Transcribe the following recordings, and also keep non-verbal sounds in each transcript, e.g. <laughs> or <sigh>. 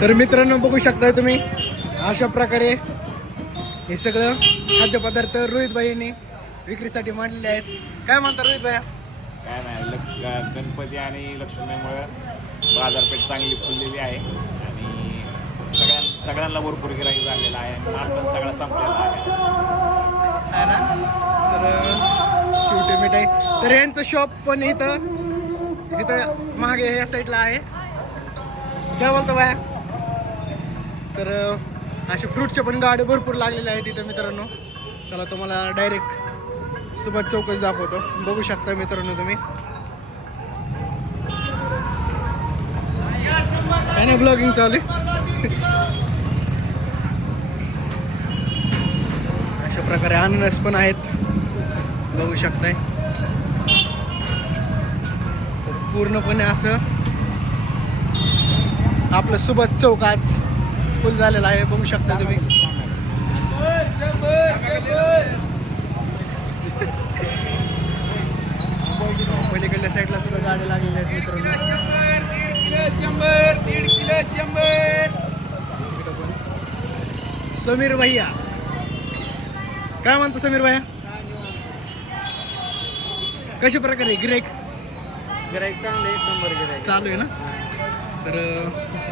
तर मित्रांनो बघू शकता तुम्ही अशा प्रकारे हे सगळं खाद्यपदार्थ रोहित भाईंनी विक्रीसाठी मांडलेले आहेत. काय म्हणता रोहित भाई? काय नाही लक्ष गणपती आणि लक्ष्मीमुळे बाजारपेठ चांगली फुललेली आहे. आणि सगळ्यां सगळ्यांना भरपूर गिराईक झालेला आहे. माल पण सगळा संपलेला आहे. ना? तर चिवटे मिठाई तर यांचं शॉप पण इथं इथं मागे या साईडला आहे. काय बोलतो बाया? तर असे फ्रूटचे पण गाडे भरपूर लागलेले आहेत इथं मित्रांनो. चला तुम्हाला डायरेक्ट सुभाष चौकच दाखवतो. बघू शकता मित्रांनो तुम्ही. काय नाही ब्लॉगिंग चालू आहे. <laughs> अशा प्रकारे अननस पण आहेत. बघू शकताय. पूर्णपणे असं आपलं सुबत चौक आज फुल झालेला आहे बघू शकता तुम्ही. पलीकडल्या साईडला सुद्धा गाड्या लागलेल्या आहेत मित्रांनो. समीर भैया. काय म्हणतो समीर भैया? कशा प्रकारे गिरेक गिराईक चांगले एक नंबर गिराईक चालू आहे ना? तर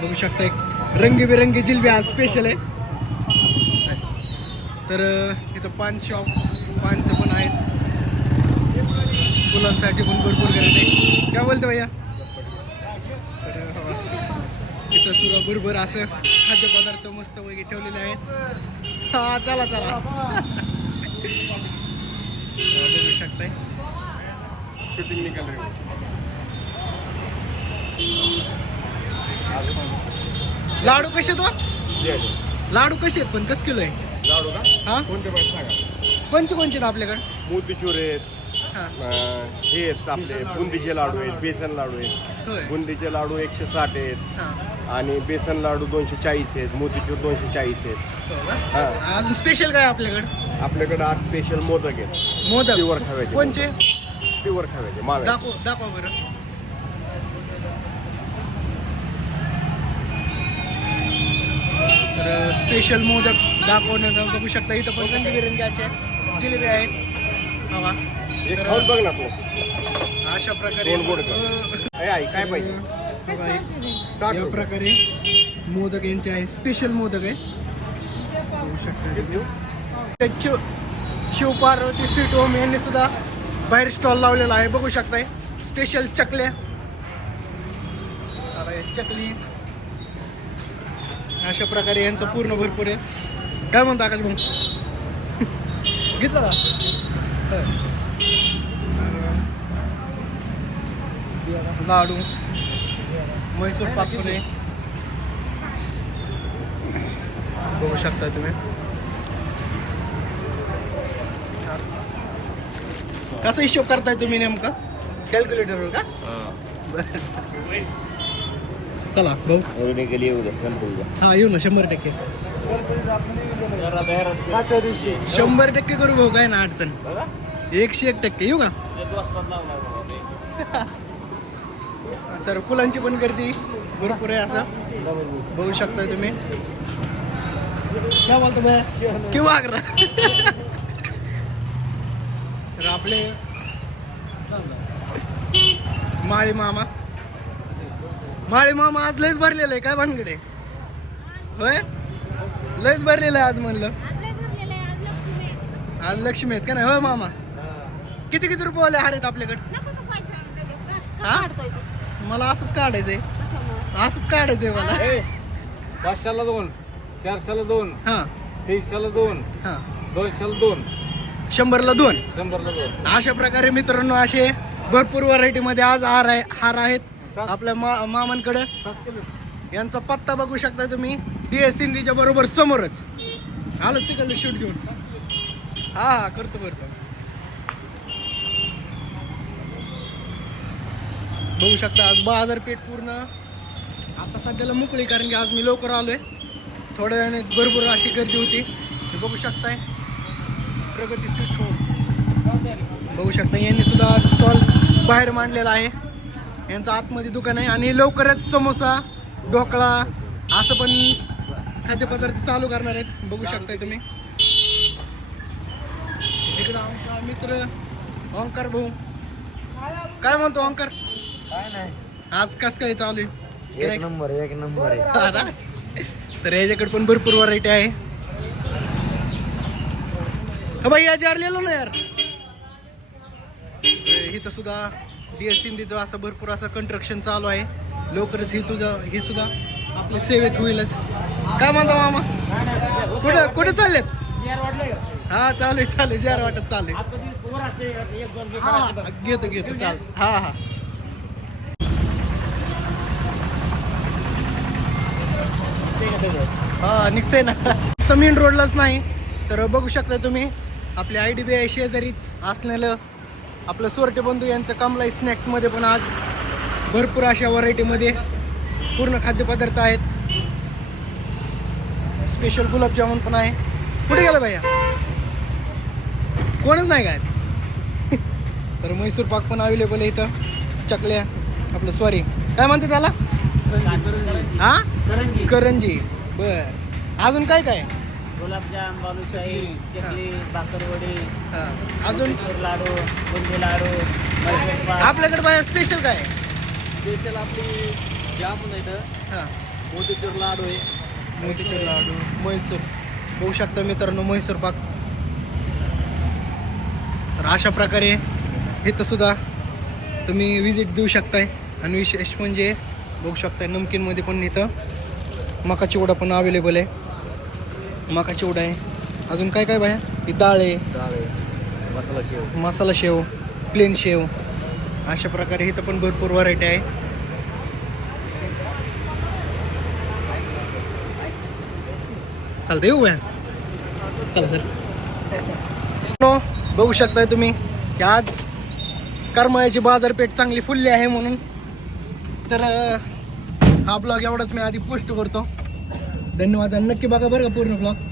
बघू शकता एक रंगीबेरंगी जिलबी आज स्पेशल आहे. तर इथं पान शॉप पानचं पण आहेत. फुलांसाठी पण भरपूर गरज आहे. काय बोलतो भैया? तर इथं सुद्धा भरभर असं खाद्यपदार्थ मस्त वगैरे ठेवलेले आहेत. हा चला चला. बघू शकताय. शूटिंग निकाल लाडू कसे तो लाडू कसे आहेत? पण कस किलो आहे लाडू का? हा? कोणते पाहिजे सांगा. कोणचे कोणचे आहेत आपल्याकडे? मोतीचूर आहेत. हा. अं, हे आहेत आपले बुंदीचे लाडू आहेत बेसन लाडू आहेत. होय. बुंदीचे लाडू एकशे साठ आहेत. हा. आणि बेसन लाडू दोनशे चाळीस आहेत मोतीचूर दोनशे चाळीस आहेत. हो का? हा. अजून स्पेशल काय आपल्याकडे? आपल्याकडे आज स्पेशल मोदक आहेत. मोदक. प्युअर खाव्याचे कोणचे? प्युअर खाव्याचे मावे दाखव दाखवा बरं. स्पेशल मोदक दाखवण्याचा बघू शकता इथं पण रंगीबेरंगीचे जिलेबी आहेत हो खाऊन बघ ना तू अशा प्रकारे काय पाहिजे या. प्रकारे मोदक यांचे आहे स्पेशल मोदक आहे बघू शकता शिवपार्वती स्वीट होम यांनी सुद्धा बाहेर स्टॉल लावलेला आहे बघू शकताय स्पेशल चकल्या चकली अशा प्रकारे यांचं पूर्ण भरपूर आहे. काय म्हणतो आकाश भाऊ? घेतलं का. लाडू. म्हैसूर पाक पण बघू शकता तुम्ही. कसा हिशोब करताय तुम्ही नेमका? कॅल्क्युलेटरवर का? चला भाऊ हा येऊ ना शंभर टक्के. शंभर टक्के करू भाऊ काय ना अडचण. एकशे एक टक्के येऊ का? <laughs> तर फुलांची पण गर्दी भरपूर आहे असं. बघू शकताय तुम्ही. काय बोलतो किंवा आग्रा <laughs> तर आपले माळी मामा. माळी मामा आज लयच भरलेलं आहे काय भानगडे? होय? लयच भरलेलं आहे आज म्हणलं. आज लक्ष्मी आहेत का नाही? होय मामा? किती किती रुपये वाले हार आहेत आपल्याकडे? हा? मला असंच काढायचंय. असंच काढायचंय मला. पाचशेला दोन चारशेला दोन हा. तीनशेला दोन हा. दोनशेला दोन. शंभरला दोन. शंभरला दोन. अशा प्रकारे मित्रांनो असे भरपूर व्हरायटी मध्ये आज हार आहे हार आहेत. आपल्या मा मामांकडे यांचा पत्ता बघू शकता तुम्ही. डी एस सिंधीच्या बरोबर समोरच. आलो तिकडलं शूट घेऊन. हा हा करतो करतो. बघू शकता आज बाजारपेठ पूर्ण. आता सध्याला मोकळी कारण की आज मी लवकर आलोय. थोड्या वेळाने भरपूर अशी गर्दी होती. हे बघू शकताय. प्रगती स्वीट होम बघू शकता यांनी सुद्धा आज स्टॉल बाहेर मांडलेला आहे. यांचं आतमध्ये दुकान आहे आणि लवकरच समोसा ढोकळा असं पण खाद्यपदार्थ चालू करणार आहेत. बघू शकताय तुम्ही. इकडं आमचा मित्र ओंकार भाऊ. काय म्हणतो ओंकार? काय नाही. आज कस काय चालू आहे? एक? नंबर एक नंबर आहे. हा? तर याच्याकडे पण भरपूर व्हरायटी आहे. हा बाई आज लिहिलो ना यार. इथं सुद्धा डी एस सिंधीचं असं भरपूर असं कंस्ट्रक्शन चालू आहे. लवकरच ही तुझं ही सुद्धा आपल्या सेवेत होईलच. काय म्हणता मामा? कुठं कुठे चाललेत? हा चालू आहे चालू आहे. जार वाटत चालू आहे. घेतो घेतो चाल हा हा. हा निघतंय ना. तर मेन रोडलाच नाही. तर बघू शकता तुम्ही आपल्या आय डी बी आय शेजारीच असलेलं आपलं सोरटे बंधू यांचं कमलाई स्नॅक्समध्ये पण आज भरपूर अशा व्हरायटीमध्ये पूर्ण खाद्यपदार्थ आहेत. स्पेशल गुलाबजामुन पण आहे. कुठे गेलं भैया? कोणच नाही काय? <laughs> तर म्हैसूर पाक पण अवेलेबल आहे इथं. चकल्या आपलं सॉरी काय म्हणते त्याला? हा? करंजी. बर. अजून काय काय? गुलाबजाम बालुशाही चकली भाकरवडी हा. अजून? लाडू बुंदी लाडू. आपल्याकडे बाय स्पेशल काय? स्पेशल आपली जाम आहे इथं हा. मोतीचूर लाडू आहे. मोतीचूर लाडू म्हैसूर. बघू शकता मित्रांनो म्हैसूर पाक. तर अशा प्रकारे इथं सुद्धा तुम्ही विजिट देऊ शकताय. आणि विशेष म्हणजे बघू शकताय नमकीनमध्ये पण इथं मका चिवडा पण अवेलेबल आहे. मका चिवडा आहे. अजून काय काय बाया? ही डाळ आहे. डाळ आहे. मसाला शेव. मसाला शेव प्लेन शेव. अशा प्रकारे इथं पण भरपूर व्हरायटी आहे. चालतं येऊ बया. चला सर. नो, बघू शकताय तुम्ही की आज करमाळ्याची बाजारपेठ चांगली फुलली आहे म्हणून. तर हा ब्लॉग एवढाच मी आधी पोस्ट करतो. धन्यवाद आणि नक्की बघा बरं का पूर्ण ब्लॉग